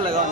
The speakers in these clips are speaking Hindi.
लगा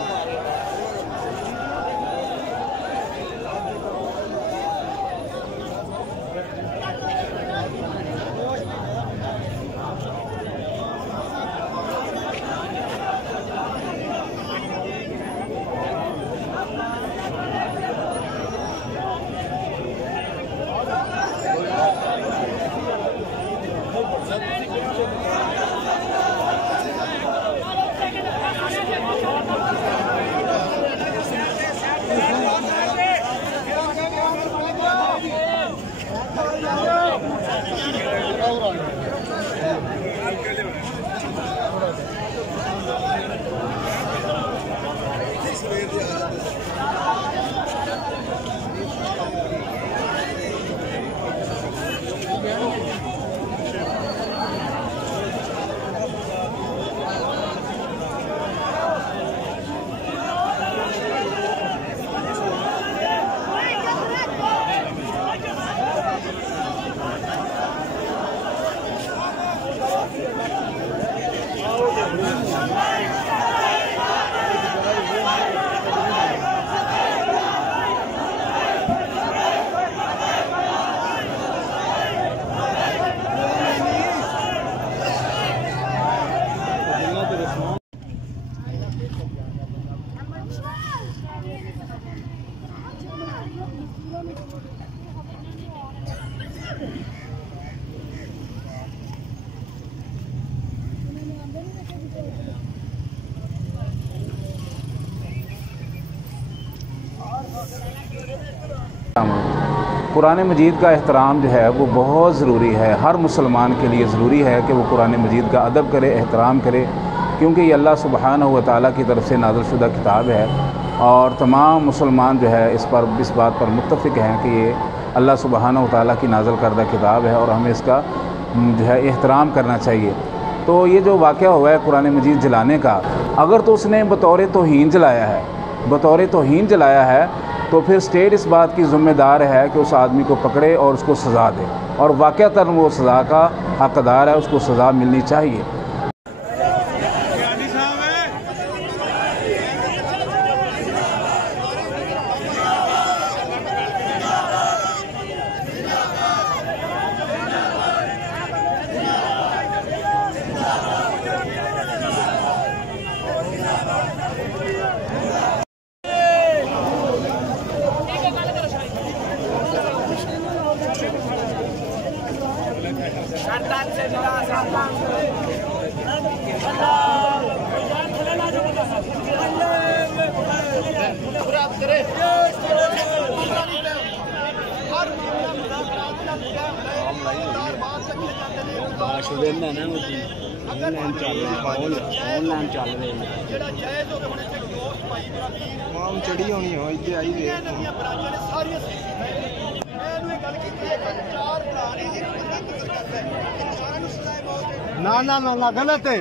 कुरान मजीद का एहतराम जो है वो बहुत ज़रूरी है। हर मुसलमान के लिए ज़रूरी है कि वो कुरान मजीद का अदब करे, एहतराम करे, क्योंकि ये अल्लाह सुब्हानहू व तआला की तरफ से नाज़िलशुदा किताब है और तमाम मुसलमान जो है इस बात पर मुत्तफ़िक़ हैं कि ये अल्लाह सुब्हानहू व तआला की नाज़िल करदा किताब है और हमें इसका जो है एहतराम करना चाहिए। तो ये जो वाक़या हुआ है कुरान मजीद जलाने का, अगर तो उसने बतौर तौहीन जलाया है तो फिर स्टेट इस बात की ज़िम्मेदार है कि उस आदमी को पकड़े और उसको सज़ा दे, और वाक़अतन वो सज़ा का हक़दार है, उसको सज़ा मिलनी चाहिए। चढ़ी होनी हो इतने आई दे ना ना ना ना गलत है।